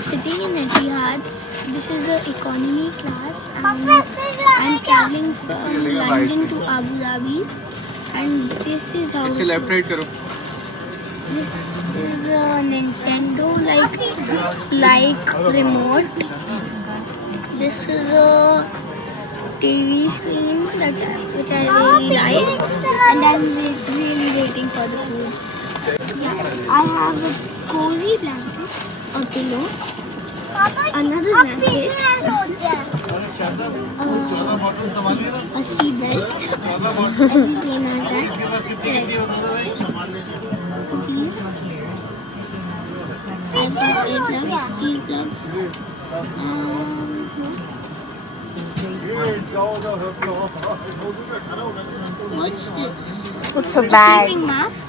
I'm sitting in ETIHAD. This is an economy class and I'm traveling from London to Abu Dhabi. And this is how it looks. This is a Nintendo like remote. This is a TV screen which I really like, and I'm really waiting for the food. Yeah, I have a cozy blanket, a pillow, another blanket, a seat belt, every plane has that. These, I've got earplugs, what's this? It's a bag. Sleeping mask?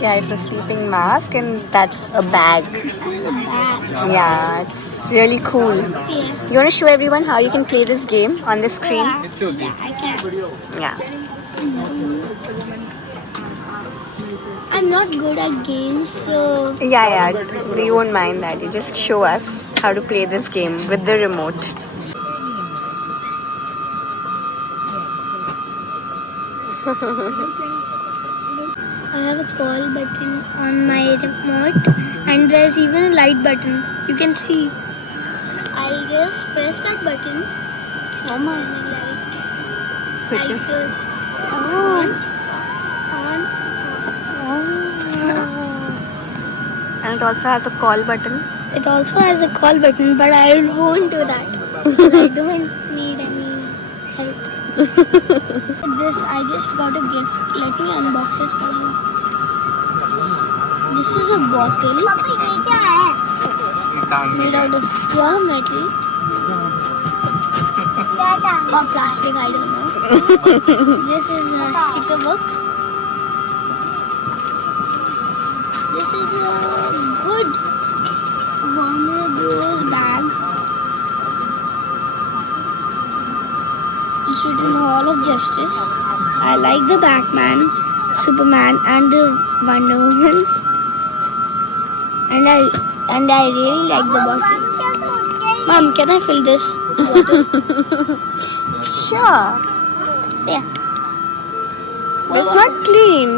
Yeah, it's a sleeping mask, and that's a bag. This is a bag. Yeah, it's really cool. Yeah. You want to show everyone how you can play this game on the screen? Yeah, I can. Yeah. I'm not good at games, so Yeah, we won't mind that. You just show us how to play this game with the remote. I have a call button on my remote, and there's even a light button. You can see. I'll just press that button. Oh my. And the light Switches. goes Oh. on. And it also has a call button. It also has a call button, but I won't do that because I don't need any help. This, I just got a gift. Let me unbox it for you. This is a bottle made out of pure metal or plastic, I don't know. This is a sticker book. This is a good Warner Bros. Bag. It's written Hall of Justice. I like the Batman, Superman, and the Wonder Woman. And I really like the bottle. Mom, can I fill this water? Sure. Yeah. It's not clean.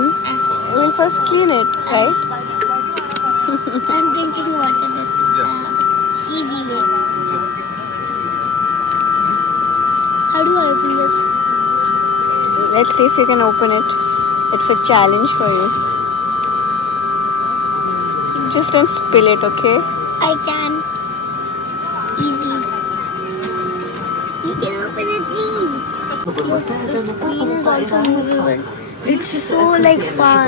We'll first clean it, right? I'm drinking water this easy way. How do I open this? Let's see if you can open it. It's a challenge for you. Just don't spill it, okay? I can. Easy. You can open it, please. Look, the screen is also movable. It's so far.